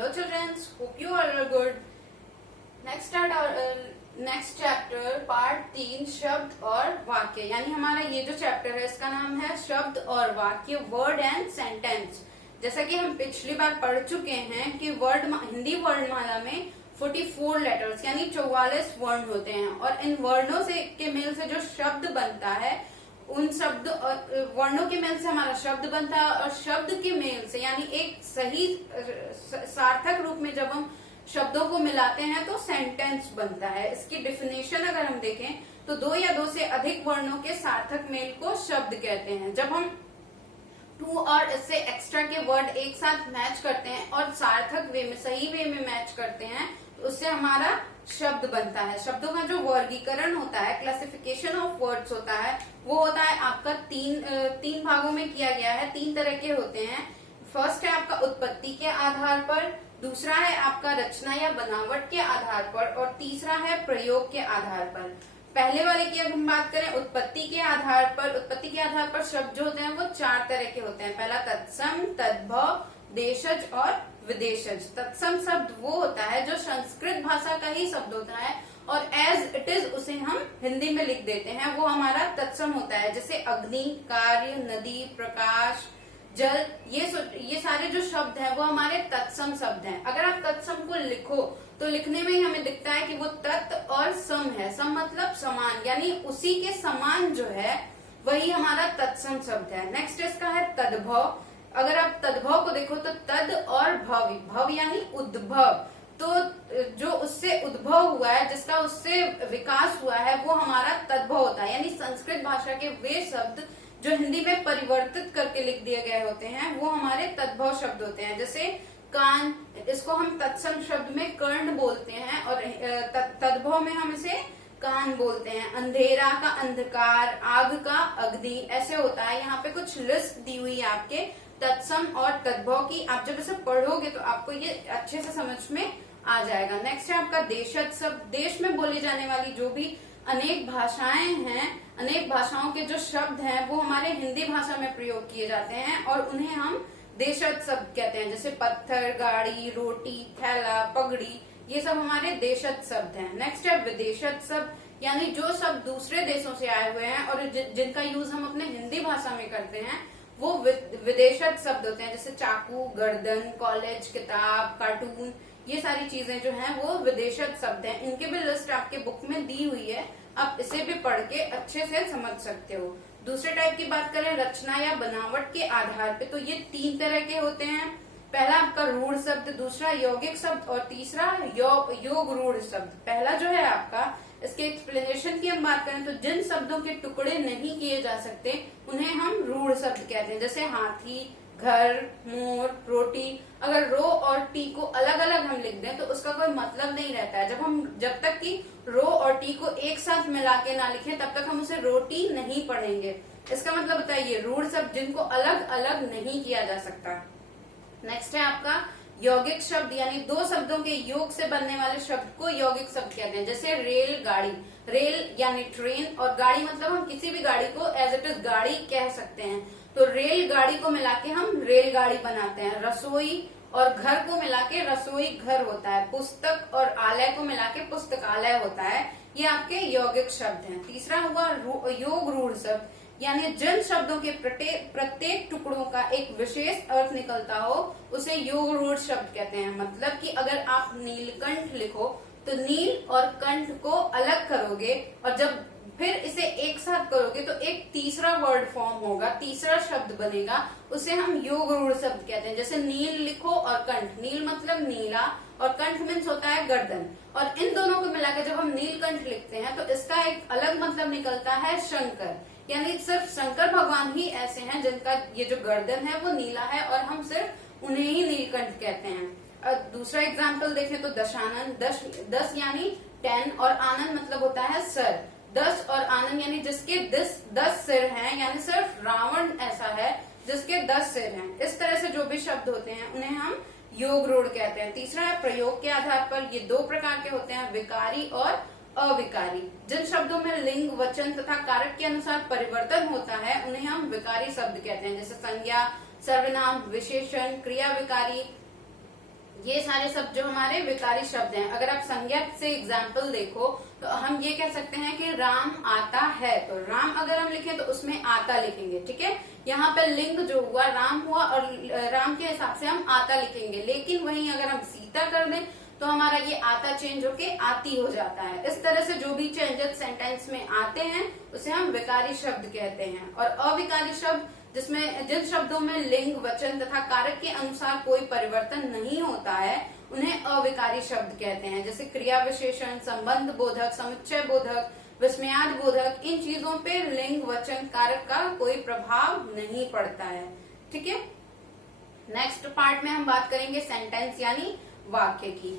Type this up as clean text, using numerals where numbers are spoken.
Hello children, hope you all are good. Next start our next chapter part 3 शब्द और वाक्य। यानी हमारा ये जो चैप्टर है इसका नाम है शब्द और वाक्य, वर्ड एंड सेंटेंस। जैसा कि हम पिछली बार पढ़ चुके हैं कि हिंदी वर्णमाला में 44 लेटर्स यानी 44 वर्ण होते हैं और इन वर्णों से के मेल से जो शब्द बनता है उन शब्द वर्णों के मेल से हमारा शब्द बनता है और शब्द के मेल से यानी एक सही सार्थक रूप में जब हम शब्दों को मिलाते हैं तो सेंटेंस बनता है। इसकी डेफिनेशन अगर हम देखें तो दो या दो से अधिक वर्णों के सार्थक मेल को शब्द कहते हैं। जब हम टू और इससे एक्स्ट्रा के वर्ड एक साथ मैच करते हैं और सार्थक वे में सही वे में मैच करते हैं तो उससे हमारा शब्द बनता है। शब्दों का जो वर्गीकरण होता है, क्लासिफिकेशन ऑफ वर्ड्स होता है, वो होता है आपका तीन भागों में किया गया है। तीन तरह के होते हैं। फर्स्ट है आपका उत्पत्ति के आधार पर, दूसरा है आपका रचना या बनावट के आधार पर और तीसरा है प्रयोग के आधार पर। पहले वाले की अगर हम बात करें उत्पत्ति के आधार पर शब्द जो होते हैं वो चार तरह के होते हैं। पहला तत्सम, तद्भव, देशज और विदेशज। तत्सम शब्द वो होता है जो संस्कृत भाषा का ही शब्द होता है और एज इट इज उसे हम हिंदी में लिख देते हैं, वो हमारा तत्सम होता है। जैसे अग्नि, कार्य, नदी, प्रकाश, जल, ये सारे जो शब्द हैं वो हमारे तत्सम शब्द हैं। अगर आप तत्सम को लिखो तो लिखने में ही हमें दिखता है कि वो तत् और सम है। सम मतलब समान, यानी उसी के समान जो है वही हमारा तत्सम शब्द है। नेक्स्ट इसका है तद्भव। अगर आप तद्भव को देखो तो तद और भव, भव यानी उद्भव, तो जो उससे उद्भव हुआ है, जिसका उससे विकास हुआ है, वो हमारा तद्भव होता है। यानी संस्कृत भाषा के वे शब्द जो हिंदी में परिवर्तित करके लिख दिए गए होते हैं वो हमारे तद्भव शब्द होते हैं। जैसे कान, इसको हम तत्सम शब्द में कर्ण बोलते हैं और तद्भव में हम इसे कान बोलते हैं। अंधेरा का अंधकार, आग का अग्नि, ऐसे होता है। यहाँ पे कुछ लिस्ट दी हुई है आपके तत्सम और तद्भव की। आप जब इसे पढ़ोगे तो आपको ये अच्छे से समझ में आ जाएगा। नेक्स्ट है आपका देशज शब्द। देश में बोली जाने वाली जो भी अनेक भाषाएं हैं, अनेक भाषाओं के जो शब्द हैं वो हमारे हिंदी भाषा में प्रयोग किए जाते हैं और उन्हें हम देशज शब्द कहते हैं। जैसे पत्थर, गाड़ी, रोटी, थैला, पगड़ी, ये सब हमारे देशज शब्द हैं। नेक्स्ट है विदेशज शब्द, यानी जो शब्द दूसरे देशों से आए हुए हैं और जिनका यूज हम अपने हिंदी भाषा में करते हैं वो विदेशज शब्द होते हैं। जैसे चाकू, गर्दन, कॉलेज, किताब, कार्टून, ये सारी चीजें जो हैं वो विदेशज शब्द हैं। इनके भी लिस्ट आपके बुक में दी हुई है, आप इसे भी पढ़ के अच्छे से समझ सकते हो। दूसरे टाइप की बात करें रचना या बनावट के आधार पे, तो ये तीन तरह के होते हैं। पहला आपका रूढ़ शब्द, दूसरा यौगिक शब्द और तीसरा योग रूढ़ शब्द। पहला जो है आपका, इसके एक्सप्लेनेशन की हम बात करें तो जिन शब्दों के टुकड़े नहीं किए जा सकते उन्हें हम रूढ़ शब्द कहते हैं। जैसे हाथी, घर, मोर, रोटी। अगर रो और टी को अलग अलग हम लिख दें तो उसका कोई मतलब नहीं रहता है। जब तक कि रो और टी को एक साथ मिला के ना लिखें तब तक हम उसे रोटी नहीं पढ़ेंगे। इसका मतलब होता है ये रूढ़ शब्द जिनको अलग अलग नहीं किया जा सकता। नेक्स्ट है आपका यौगिक शब्द, यानी दो शब्दों के योग से बनने वाले शब्द को यौगिक शब्द कहते हैं। जैसे रेल, गाड़ी, रेल यानी ट्रेन और गाड़ी मतलब हम किसी भी गाड़ी को एज इट इज गाड़ी कह सकते हैं। तो रेल गाड़ी को मिला के हम रेलगाड़ी बनाते हैं। रसोई और घर को मिला के रसोई घर होता है। पुस्तक और आलय को मिला के पुस्तकालय होता है। ये आपके यौगिक शब्द हैं। तीसरा हुआ योग रूढ़ शब्द, यानी जिन शब्दों के प्रत्येक टुकड़ों का एक विशेष अर्थ निकलता हो उसे योग रूढ़ शब्द कहते हैं। मतलब कि अगर आप नीलकंठ लिखो तो नील और कंठ को अलग करोगे और जब फिर इसे एक साथ करोगे तो एक तीसरा वर्ड फॉर्म होगा, तीसरा शब्द बनेगा, उसे हम योग रूढ़ शब्द कहते हैं। जैसे नील लिखो और कंठ, नील मतलब नीला और कंठ मीन्स होता है गर्दन, और इन दोनों को मिलाकर जब हम नीलकंठ लिखते हैं तो इसका एक अलग मतलब निकलता है शंकर। यानी सिर्फ शंकर भगवान ही ऐसे हैं जिनका ये जो गर्दन है वो नीला है और हम सिर्फ उन्हें ही नीलकंठ कहते हैं। दूसरा एग्जाम्पल देखें तो दशानन, दस यानी 10 और आनंद मतलब होता है सर। 10 और आनंद यानी जिसके 10 सिर हैं, यानी सिर्फ रावण ऐसा है जिसके 10 सिर हैं। इस तरह से जो भी शब्द होते हैं उन्हें हम योग रूढ़ कहते हैं। तीसरा है प्रयोग के आधार पर। ये दो प्रकार के होते हैं, विकारी और अविकारी। जिन शब्दों में लिंग, वचन तथा कारक के अनुसार परिवर्तन होता है उन्हें हम विकारी शब्द कहते हैं। जैसे संज्ञा, सर्वनाम, विशेषण, क्रिया विकारी, ये सारे शब्द जो हमारे विकारी शब्द हैं। अगर आप संज्ञा से एग्जाम्पल देखो तो हम ये कह सकते हैं कि राम आता है, तो राम अगर हम लिखें तो उसमें आता लिखेंगे, ठीक है। यहाँ पे लिंग जो हुआ राम हुआ और राम के हिसाब से हम आता लिखेंगे, लेकिन वहीं अगर हम सीता कर दें तो हमारा ये आता चेंज होके आती हो जाता है। इस तरह से जो भी चेंजेस सेंटेंस में आते हैं उसे हम विकारी शब्द कहते हैं। और अविकारी शब्द जिसमें जिन शब्दों में लिंग, वचन तथा कारक के अनुसार कोई परिवर्तन नहीं होता है उन्हें अविकारी शब्द कहते हैं। जैसे क्रिया विशेषण, संबंध बोधक, समुच्चय बोधक, विस्मयाद बोधक, इन चीजों पे लिंग, वचन, कारक का कोई प्रभाव नहीं पड़ता है, ठीक है। नेक्स्ट पार्ट में हम बात करेंगे सेंटेंस यानी वाक्य की।